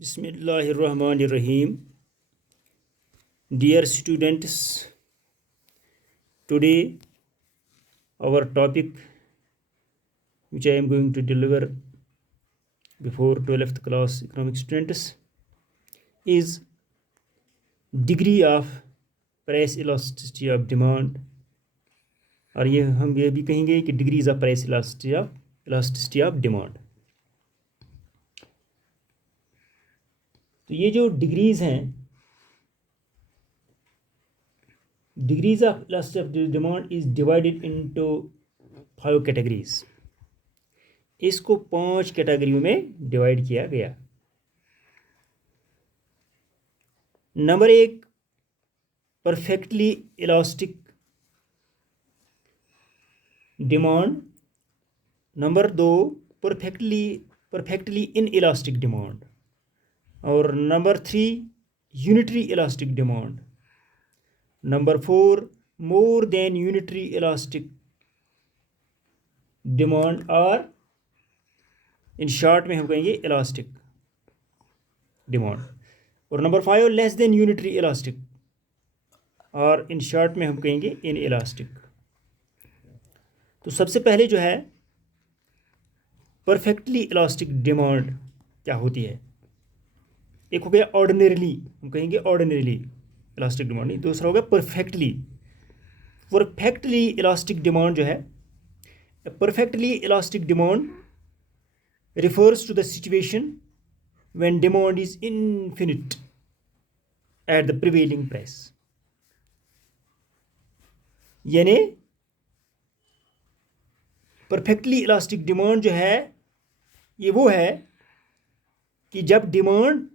Bismillahirrahmanirrahim. Dear students, today our topic which I am going to deliver before 12th class economic students is degree of price elasticity of demand, और ये हम ये भी कहेंगे कि degrees of price elasticity of demand. तो ये जो डिग्रीज हैं, degrees of elasticity of demand is divided into 5 categories. इसको 5 कैटेगरियों में डिवाइड किया गया। Number 1 perfectly elastic demand, number 2 perfectly inelastic demand, और number 3 unitary elastic demand, number 4 more than unitary elastic demand, और इन शॉर्ट में हम कहेंगे इलास्टिक डिमांड, और number 5 less than unitary elastic, और इन शॉर्ट में हम कहेंगे इन इलास्टिक। तो सबसे पहले जो है परफेक्टली इलास्टिक डिमांड क्या होती है। एक हो गया ऑर्डिनरीली, हम कहेंगे ऑर्डिनरीली इलास्टिक डिमांड, दूसरा हो गया परफेक्टली। परफेक्टली इलास्टिक डिमांड जो है, perfectly elastic demand refers to the situation when demand is infinite at the prevailing price। यानी परफेक्टली इलास्टिक डिमांड जो है ये वो है कि जब डिमांड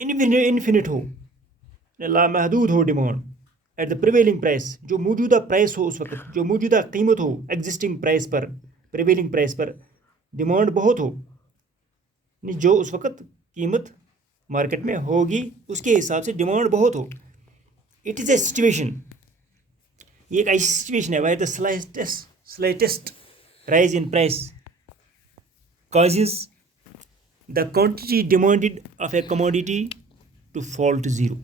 इन्फिनिट हो, लामहदूद हो demand, eight the prevailing price, जो मौजूदा प्राइस हो उस वक्त, जो मौजूदा कीमत हो एग्जिस्टिंग प्राइस पर, प्रिवेलिंग प्राइस पर डिमांड बहुत हो, जो उस वक्त कीमत मार्केट में होगी उसके हिसाब से डिमांड बहुत हो। इट इज़ ए सिचुएशन, ये एक ऐसी सिचुएशन है the slightest rise in price causes the quantity demanded of a commodity to fall to zero।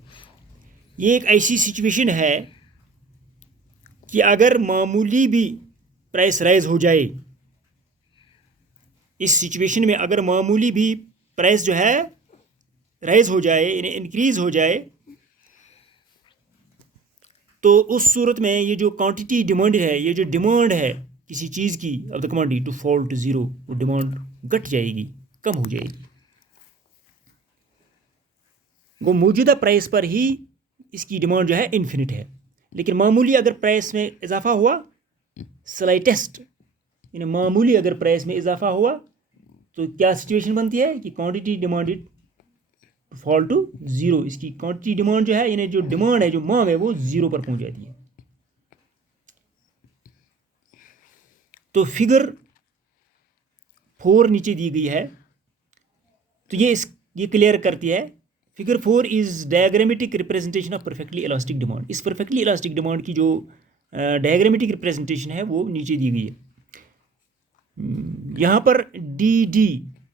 ये एक ऐसी सिचुएशन है कि अगर मामूली भी प्राइस राइज हो जाए, इस सिचुएशन में अगर मामूली भी प्राइस जो है राइज हो जाए, इंक्रीज हो जाए, तो उस सूरत में ये जो क्वांटिटी डिमांडेड है, ये जो डिमांड है किसी चीज़ की of the commodity to fall to zero, वो डिमांड घट जाएगी, कम हो जाएगी। वो मौजूदा प्राइस पर ही इसकी डिमांड जो है इन्फिनिट है, लेकिन मामूली अगर प्राइस में इजाफा हुआ, स्लाइटेस्ट यानी मामूली अगर प्राइस में इजाफा हुआ, तो क्या सिचुएशन बनती है कि quantity demanded to fall to zero, इसकी क्वांटिटी डिमांड जो है यानी जो डिमांड है, जो मांग है, वो ज़ीरो पर पहुंच जाती है। तो फिगर 4 नीचे दी गई है, तो ये क्लियर करती है। Figure 4 is diagrammatic representation of perfectly elastic demand. इस परफेक्टली इलास्टिक डिमांड की जो डायग्रामेटिक रिप्रेजेंटेशन है वो नीचे दी गई है। यहाँ पर डी डी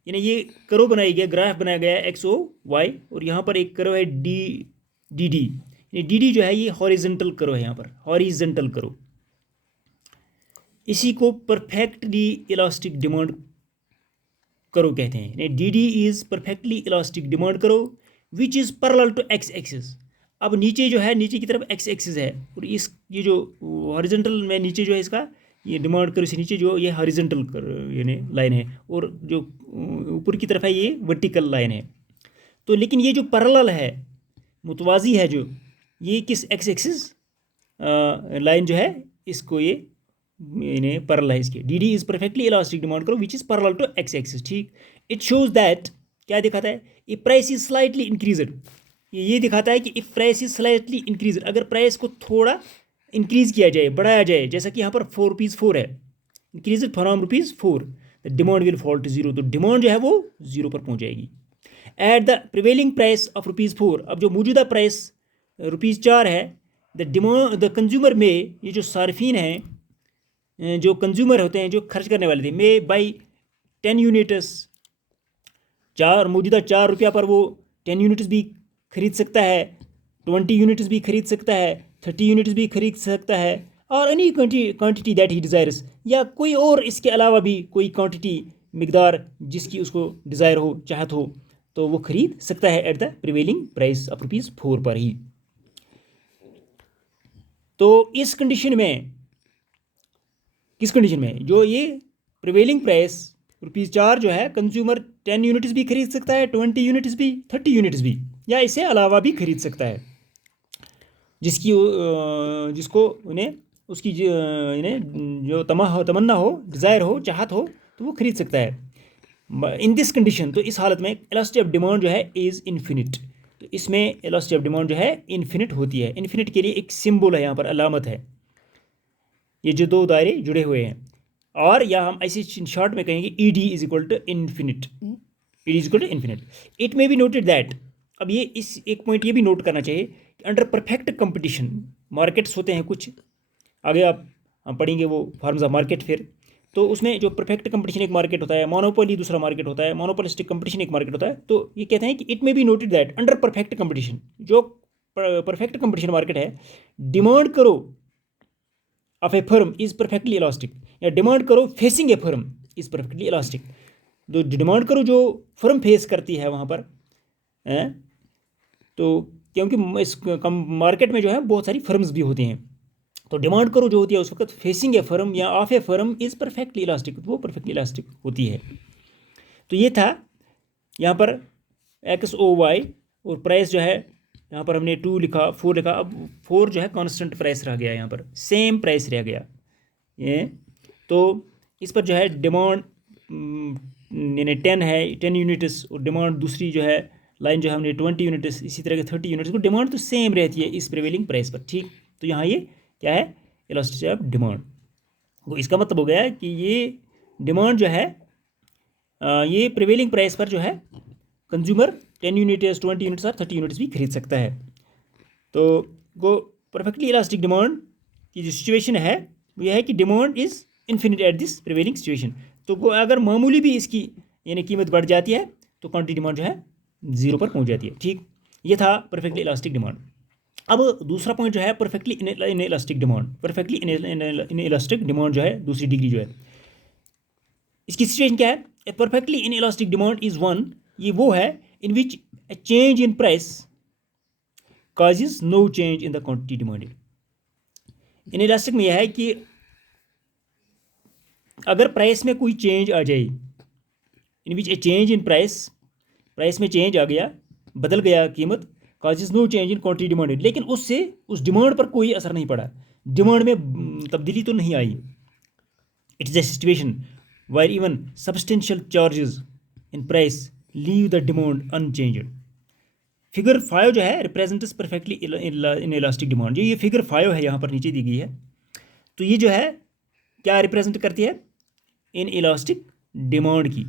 यानी ये कर्व बनाया गया, ग्राफ बनाया गया है एक्स ओ वाई, और यहाँ पर एक कर्व है डी डी डी, यानी डी डी जो है ये हॉरिजेंटल कर्व है, यहाँ पर हॉरिजेंटल कर्व। इसी को परफेक्टली इलास्टिक डिमांड कर्व कहते हैं। D D is perfectly elastic demand curve which is parallel to X axis. अब नीचे जो है, नीचे की तरफ एक्स एक्सिस है, और ये जो हॉरिजेंटल में नीचे जो है इसका ये डिमांड कर्व से नीचे जो ये हॉरिजेंटल यानी लाइन है, और जो ऊपर की तरफ है ये वर्टिकल लाइन है। तो लेकिन ये जो पैरेलल है, मुतवाज़ी है, जो ये किस एक्स एक्सिस लाइन जो है इसको ये यानी पैरेलल है इसके। D D is perfectly elastic demand curve which is parallel to X axis. ठीक, इट शोज दैट, क्या दिखाता है, if price is slightly increased, ये दिखाता है कि if price is slightly increased, अगर प्राइस को थोड़ा इंक्रीज़ किया जाए, बढ़ाया जाए, जैसा कि यहाँ पर ₹4 है, increase from ₹4, the demand will fall to zero, तो डिमांड जो है वो ज़ीरो पर पहुँच जाएगी। At the prevailing price of ₹4, अब जो मौजूदा प्राइस ₹4 है, द कंज्यूमर में, ये जो सार्फिन हैं, जो कंज्यूमर होते हैं, जो खर्च करने वाले थे, मे बाई 10 यूनिट्स, मौजूदा 4 रुपया पर वो 10 यूनिट्स भी खरीद सकता है, 20 यूनिट्स भी खरीद सकता है, 30 यूनिट्स भी खरीद सकता है, और any quantity that he desires, या कोई और इसके अलावा भी कोई क्वांटिटी मिकदार जिसकी उसको डिज़ायर हो, चाहत हो, तो वो खरीद सकता है eight the prevailing price of ₹4 पर ही। तो इस कंडीशन में, किस कंडीशन में, जो ये प्रिवेलिंग प्राइस ₹4 जो है, कंज्यूमर 10 यूनिट्स भी खरीद सकता है, 20 यूनिट्स भी, 30 यूनिट्स भी, या इससे अलावा भी खरीद सकता है, जिसको उन्हें उसकी इन्हें जो तमन्ना हो, डिज़ायर हो, चाहत हो, तो वो खरीद सकता है। इन दिस कंडीशन, तो इस हालत में इलास्टिसिटी ऑफ डिमांड जो है इज़ इन्फिनिट। तो इसमें इलास्टिसिटी ऑफ डिमांड जो है इन्फिनिट होती है। इन्फिनिट के लिए एक सिंबल है यहाँ पर, अलामत है, ये जो दो दायरे जुड़े हुए हैं, और या हम ऐसे शॉर्ट में कहेंगे E D is equal to infinite, E D is equal to infinite. It may be noted that, अब ये इस एक पॉइंट ये भी नोट करना चाहिए कि अंडर परफेक्ट कंपटीशन, मार्केट्स होते हैं कुछ, आगे आप हम पढ़ेंगे वो फॉर्म्स ऑफ मार्केट फिर, तो उसमें जो परफेक्ट कंपटीशन एक मार्केट होता है, मोनोपोली दूसरा मार्केट होता है, मोनोपोलिस्टिक कंपटीशन एक मार्केट होता है। तो ये कहते हैं कि it may be noted that under perfect competition, जो परफेक्ट कंपटीशन मार्केट है, डिमांड करो of A firm is perfectly elastic, या डिमांड करो facing A firm is perfectly elastic. तो डिमांड करो जो फर्म फेस करती है वहाँ पर, तो क्योंकि इस मार्केट में जो है बहुत सारी फर्म्स भी होती हैं, तो डिमांड करो जो होती है उस वक्त फेसिंग ए फर्म या of A firm is perfectly elastic, वो परफेक्टली इलास्टिक होती है। तो ये था यहाँ पर XOY, और प्राइस जो है यहाँ पर हमने 2 लिखा, 4 लिखा, अब 4 जो है कांस्टेंट प्राइस रह गया, यहाँ पर सेम प्राइस रह गया ये। तो इस पर जो है डिमांड यानी 10 है, 10 यूनिट्स, और डिमांड दूसरी जो है लाइन जो है हमने 20 यूनिट्स, इसी तरह के 30 यूनिट्स को डिमांड तो सेम रहती है इस प्रिवेलिंग प्राइस पर, ठीक। तो यहाँ ये क्या है, इलास्टिसिटी ऑफ डिमांड। तो इसका मतलब हो गया कि ये डिमांड जो है ये प्रिवेलिंग प्राइस पर जो है कंज्यूमर 10 यूनिट्स, 20 यूनिट्स और 30 यूनिट्स भी खरीद सकता है। तो वो परफेक्टली इलास्टिक डिमांड की जो सिचुएशन है वो यह है कि demand is infinite at this prevailing situation. तो वो अगर मामूली भी इसकी यानी कीमत बढ़ जाती है तो क्वांटिटी डिमांड जो है 0 पर पहुंच जाती है, ठीक। ये था परफेक्टली इलास्टिक डिमांड। अब दूसरा पॉइंट जो है perfectly inelastic demand. Perfectly inelastic demand जो है दूसरी डिग्री जो है, इसकी सिचुएशन क्या है, a perfectly inelastic demand is one, ये वो है in which a change in price causes no change in the quantity demanded। Inelastic में यह है कि अगर प्राइस में कोई चेंज आ जाए, इन which a change in price में चेंज आ गया, बदल गया कीमत, causes no change in quantity demanded, लेकिन उससे उस डिमांड पर कोई असर नहीं पड़ा, डिमांड में तब्दीली तो नहीं आई। It is a situation where even substantial changes in price leave the demand unchanged। Figure 5 जो है represents perfectly inelastic demand. ये फिगर 5 है, यहाँ पर नीचे दी गई है। तो ये जो है क्या रिप्रेजेंट करती है, इन इलास्टिक डिमांड की,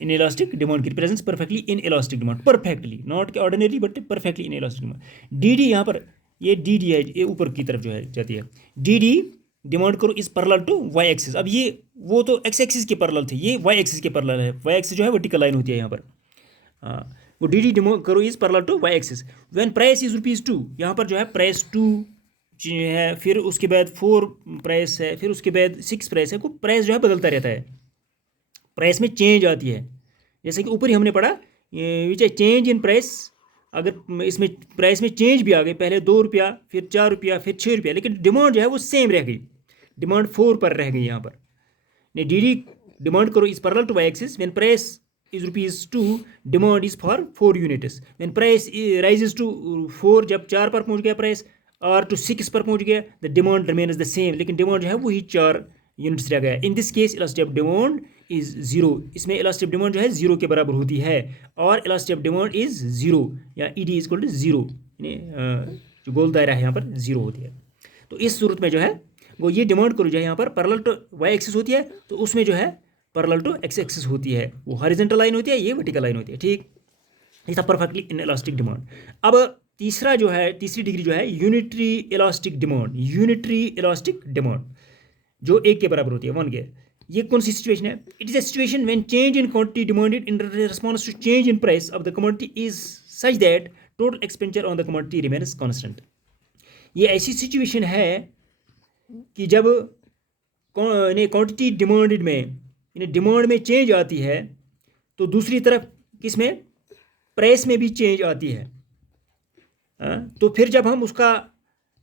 इन इलास्टिक डिमांड की represents perfectly inelastic demand, perfectly, not ordinary but perfectly inelastic demand. D यहाँ पर ये डी है, ये ऊपर की तरफ जो है जाती है। D demand curve is parallel to Y axis. अब ये वो तो एक्स एक्सिस के पैरेलल थे, ये वाई एक्सिस के पैरेलल है। वाई एक्सिस जो है वर्टिकल लाइन होती है यहाँ पर, हाँ, वो D demand curve is parallel to Y axis. When price is ₹2, यहाँ पर जो है प्राइस 2 है, फिर उसके बाद 4 प्राइस है, फिर उसके बाद 6 प्राइस है, को प्राइस जो है बदलता रहता है, प्राइस में चेंज आती है। जैसे कि ऊपर ही हमने पढ़ा विच ए चेंज इन प्राइस, अगर इसमें प्राइस में चेंज भी आ गई, पहले ₹2, फिर ₹4, फिर ₹6, लेकिन डिमांड जो है वो सेम रह गई, डिमांड 4 पर रह गई यहाँ पर। नहीं, D demand curve is parallel to Y axis. When price is ₹2, demand is for 4 units. When price rises to 4, जब 4 पर पहुँच गया प्राइस, और टू 6 पर पहुँच गया, the demand remain is the same, लेकिन डिमांड जो है वही 4 यूनिट्स रह गया। In this case elasticity of demand is 0। इसमें इलास्टिसिटी ऑफ डिमांड जो है 0 के बराबर होती है, और इलास्टिसिटी ऑफ डिमांड इज 0, या E D is equal to 0, जो गोल दायरा है यहाँ पर 0 होती है। तो इस सूरत में जो है वो ये डिमांड करो जो है यहाँ पर पैरेलल टू वाई एक्सिस होती है, तो उसमें जो है पैरेलल टू एक्स एक्सिस होती है, वो हॉरिजॉन्टल लाइन होती है, ये वर्टिकल लाइन होती है, ठीक। ये था परफेक्टली इन इलास्टिक डिमांड। अब तीसरा जो है, तीसरी डिग्री जो है unitary elastic demand. Unitary elastic demand जो 1 के बराबर होती है, 1 के, ये कौन सी सिचुएशन है? It is a situation when change in quantity demanded in response to change in price of the commodity is such that total expenditure on the commodity remains constant. ये ऐसी सिचुएशन है कि जब क्वांटिटी डिमांडेड में इन्हें demand में change आती है तो दूसरी तरफ किस में, प्राइस में भी चेंज आती है। तो फिर जब हम उसका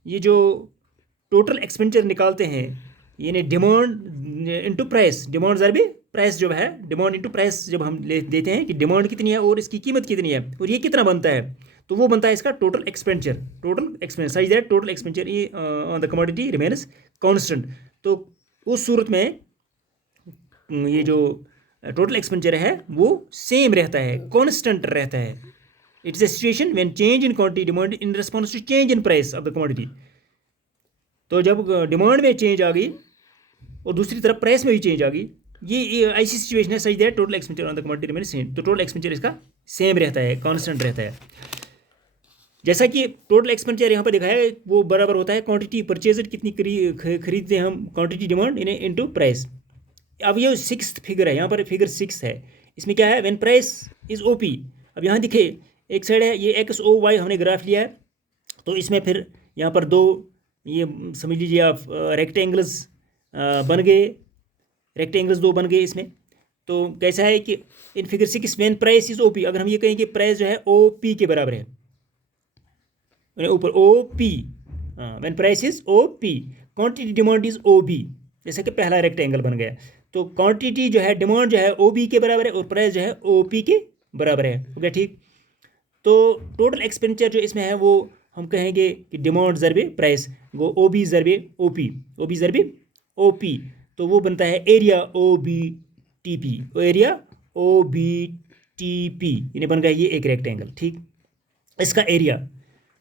ये जो टोटल एक्सपेंडिचर निकालते हैं, यानी डिमांड इनटू प्राइस, डिमांड ज़रबे प्राइस जो है, डिमांड इनटू प्राइस जब हम ले देते हैं कि डिमांड कितनी है और इसकी कीमत कितनी है और ये कितना बनता है, तो वो बनता है इसका total expenditure such that total expenditure on the commodity remains constant. तो उस सूरत में ये जो टोटल एक्सपेंडिचर है वो सेम रहता है, कांस्टेंट रहता है। It is a situation when change in quantity demand in response to change in price of the commodity. तो जब डिमांड में चेंज आ गई और दूसरी तरफ प्राइस में भी चेंज आ गई, ये ऐसी सिचुएशन है सच that total expenditure on the commodity remains same. तो टोटल एक्सपेंडिचर इसका सेम रहता है, कांस्टेंट रहता है। जैसा कि टोटल एक्सपेंडिचर यहाँ पर दिखाया है वो बराबर होता है क्वांटिटी परचेज, कितनी खरीदते हैं हम, quantity demand in into price. अब ये 6th फिगर है, यहाँ पर फिगर 6 है, इसमें क्या है, व्हेन प्राइस इज ओपी। अब यहाँ दिखे एक साइड है ये XOY हमने ग्राफ लिया है, तो इसमें फिर यहाँ पर दो ये समझ लीजिए आप रेक्टेंगल्स बन गए, रेक्टेंगल्स दो बन गए इसमें। तो कैसा है कि in figure 6 when price is OP, अगर हम ये कहें कि प्राइस जो है OP के बराबर है, ऊपर OP, when price is OP, quantity demand is OB, जैसा कि पहला रेक्टेंगल बन गया। तो क्वांटिटी जो है, डिमांड जो है OB के बराबर है और प्राइस जो है OP के बराबर है। हो गया ठीक। तो टोटल एक्सपेंडिचर जो इसमें है वो हम कहेंगे कि डिमांड ज़रबे प्राइस, वो OB ज़रबे OP, OB ज़रबे OP, तो वो बनता है एरिया OBTP, एरिया OBTP, इन्हें बन गया ये एक रेक्टेंगल, ठीक, इसका एरिया।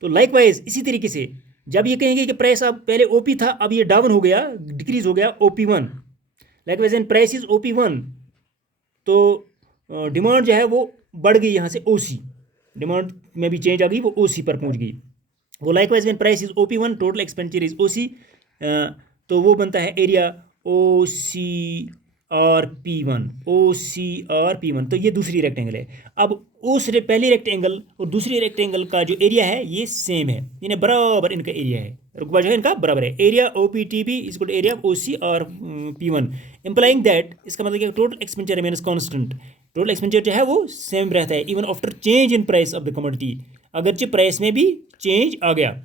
तो लाइकवाइज इसी तरीके से जब ये कहेंगे कि प्राइस अब पहले OP था, अब ये डाउन हो गया, डिक्रीज हो गया OP1, likewise and price is OP1, तो डिमांड जो है वो बढ़ गई यहाँ से OC, डिमांड में भी चेंज आ गई, वो OC पर पहुँच गई। वो likewise when price is OP1 total expenditure is OC, तो वो बनता है एरिया OCRP1, तो ये दूसरी रेक्टेंगल है। अब उस पहली रेक्टेंगल और दूसरी रेक्टेंगल का जो एरिया है ये सेम है, इन्हें बराबर इनका एरिया है, रुकबा जो है इनका बराबर है, area OPTP is equal to area OCRP1, implying that, इसका मतलब क्या, total expenditure remains constant, total expenditure जो है वो सेम रहता है even after change in price of the commodity, अगरचे प्राइस में भी चेंज आ गया।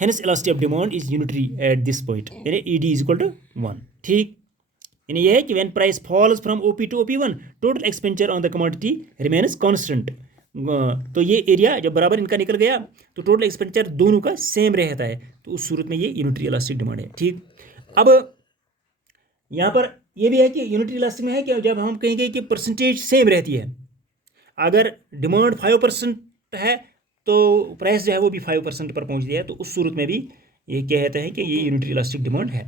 Hence elasticity of demand is unitary at this point, यानी ED इज इक्वल टू 1, ठीक। यानी ये है कि when price falls from OP to OP1 total expenditure on the commodity remains constant. तो ये एरिया जब बराबर इनका निकल गया तो टोटल एक्सपेंडिचर दोनों का सेम रहता है, तो उस सूरत में ये यूनिटरी इलास्टिक डिमांड है, ठीक। अब यहाँ पर ये भी है कि यूनिटरी इलास्टिक में है कि जब हम कहेंगे कि परसेंटेज सेम रहती है, अगर डिमांड 5% है तो प्राइस जो है वो भी 5% पर पहुँच गया है, तो उस सूरत में भी ये कहते हैं कि ये यूनिटरी इलास्टिक डिमांड है।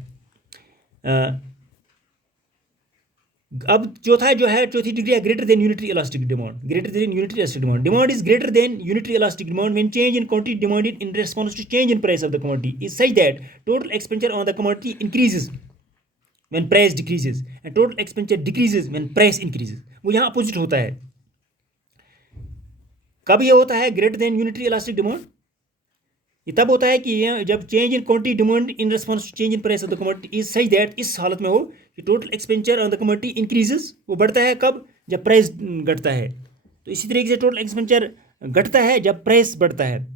अब चौथा जो है, चौथी डिग्री है greater than unitary elastic demand, greater than unitary elastic demand, demand is greater than unitary elastic demand when change in quantity demanded in response to change in price of the commodity is such that total expenditure on the commodity increases when price decreases and total expenditure decreases when price increases. वो यहाँ opposite होता है। कब ये होता है greater than unitary elastic demand? ये तब होता है कि ये जब change in quantity demand in response to change in price of the commodity is such that, इस हालत में हो कि total expenditure on the commodity increases, वो बढ़ता है कब, जब प्राइस घटता है। तो इसी तरीके से टोटल एक्सपेंडिचर घटता है जब प्राइस बढ़ता है।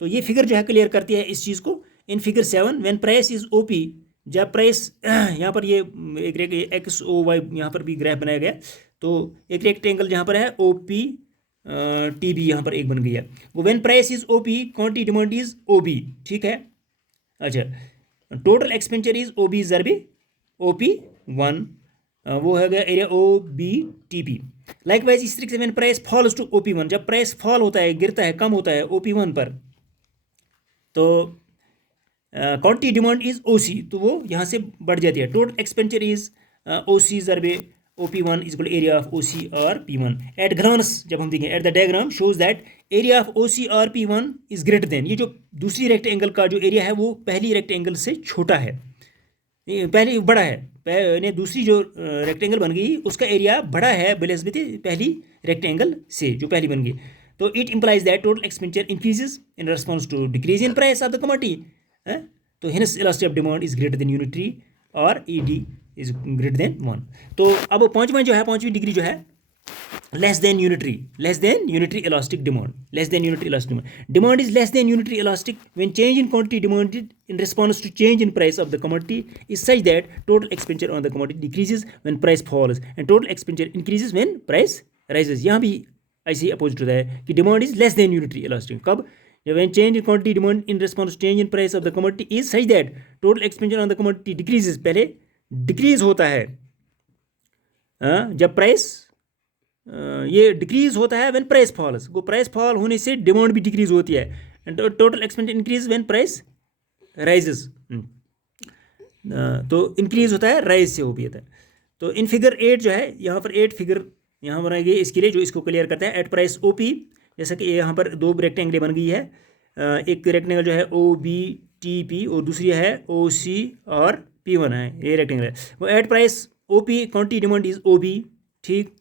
तो ये फिगर जो है क्लियर करती है इस चीज़ को। In figure 7 when price is OP, जब प्राइस यहाँ पर ये एक XOY यहाँ पर भी ग्राफ बनाया गया, तो एक रेक्टेंगल जहाँ पर है OPTB यहाँ पर एक बन गया, वो when price is OP quantity demand is OB, ठीक है। अच्छा, total expenditure is OB ज़रबे OP1, वो है गया एरिया OBTP। लाइकवाइज इस तरीके से when price false to OP1, जब प्राइस फॉल होता है, गिरता है, कम होता है OP1 पर, तो क्वांटिटी डिमांड इज OC, तो वो यहाँ से बढ़ जाती है। टोटल एक्सपेंडिचर इज OC ज़रबे OP1 is equal area of OCRP1। At glance जब हम देखें, at the diagram shows that area of OCRP1 is greater than, ये जो दूसरी रेक्टेंगल का जो एरिया है वो पहली रेक्टेंगल से छोटा है। पहली बड़ा है, ने दूसरी जो रेक्टेंगल बन गई उसका एरिया बड़ा है बनस्बत पहली रेक्टेंगल से जो पहली बन गई। तो it implies that total expenditure increases in response to decrease in price of the commodity. तो hence elasticity of demand is greater than unitary और ईडी इज ग्रेटर देन 1। तो अब पाँचवीं जो है, पाँचवीं डिग्री जो है less than unitary elastic demand, less than unitary elastic demand is less than unitary elastic when change in quantity demanded in response to change in price of the commodity is such that total expenditure on the commodity decreases when price falls and total expenditure increases when price rises। यहाँ भी ऐसे ही opposite होता है कि demand is less than unitary elastic कब, when change in quantity demand in response to change in price of the commodity is such that total expenditure on the commodity decreases। पहले decrease होता है जब price ये decrease होता है when price false, वो price fall होने से डिमांड भी डिक्रीज होती है। And total expenditure increase when price rises, तो इंक्रीज होता है राइज से हो भी होता है। तो इन फिगर 8 जो है यहाँ पर 8 फिगर यहाँ बनाई गई इसके लिए जो इसको क्लियर करता है। एट प्राइस ओ पी, जैसा कि यहाँ पर दो रेक्टेंगल बन गई है, एक रेक्टेंगल जो है ओ बी टी पी और दूसरी है ओ सी और पी वन है, ये रेक्टेंगल है। वो at price O P quantity demand is O B, ठीक।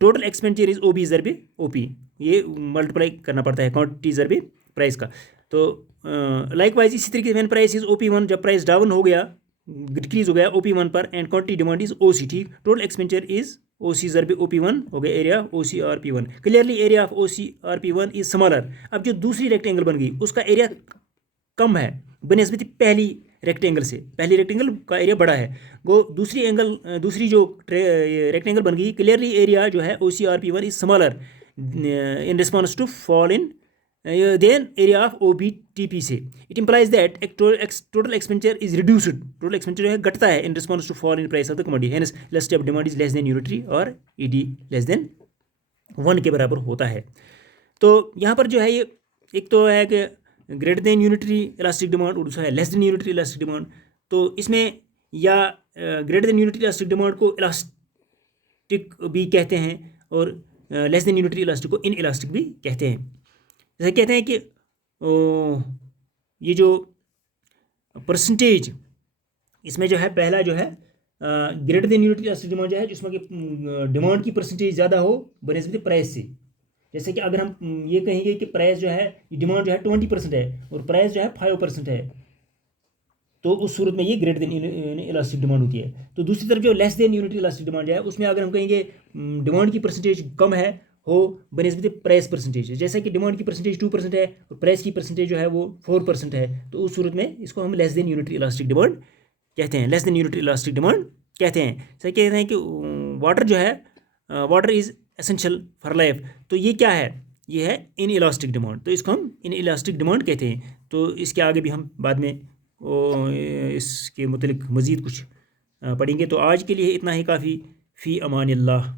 Total expenditure is O B ज़रबे ओ पी, ये मल्टीप्लाई करना पड़ता है क्वांटिटी ज़रबे प्राइस का। तो लाइक वाइज इसी तरीके से when price is O P one, जब प्राइस डाउन हो गया डिक्रीज हो गया ओ पी वन पर and quantity demand is O C, ठीक। Total expenditure is O C ज़रबे ओ पी वन हो गया area O C R P one. Clearly area of O C R P one is smaller. अब जो दूसरी rectangle बन गई उसका एरिया कम है बनस्बत पहली रेक्टेंगल से, पहली रेक्टेंगल का एरिया बड़ा है। वो दूसरी जो रेक्टेंगल बन गई, क्लियरली एरिया जो है O C R P one is smaller in response to fall in then area of O B T P से। It implies that total expenditure is reduced, total expenditure जो है घटता है in response to fall in price of the commodity. Hence elasticity of demand is less than unitary और E D less than 1 के बराबर होता है। तो यहाँ पर जो है ये एक तो है कि greater than unitary elastic demand और दूसरा है less than unitary elastic demand. तो इसमें या greater than unitary elastic demand को इलास्टिक भी कहते हैं और लेस देन यूनिटरी इलास्टिक को इन इलास्टिक भी कहते हैं। जैसे कहते हैं कि ये जो परसेंटेज इसमें जो है पहला जो है greater than unitary elastic demand जो है जिसमें कि डिमांड की परसेंटेज ज़्यादा हो बनस्बत प्राइस से। जैसे कि अगर हम ये कहेंगे कि प्राइस जो है डिमांड जो है 20% है और प्राइस जो है 5% है, तो उस सूरत में ये ग्रेटर देन इलास्टिक डिमांड होती है। तो दूसरी तरफ जो less than unitary elastic demand है उसमें अगर हम कहेंगे डिमांड की परसेंटेज कम है हो बनस्बत प्राइस परसेंटेज, जैसे कि डिमांड की परसेंटेज 2% है और प्राइस की परसेंटेज जो है वो 4% है, तो उस सूरत में इसको हम less than unitary elastic demand कहते हैं, less than unitary elastic demand कहते हैं। सही कहते हैं कि वाटर जो है water is essential for life, तो ये क्या है, ये है इन इलास्टिक डिमांड, तो इसको हम इन इलास्टिक डिमांड कहते हैं। तो इसके आगे भी हम बाद में इसके मुतलिक मज़ीद कुछ पढ़ेंगे। तो आज के लिए इतना ही काफ़ी। फ़ी अमान अल्लाह।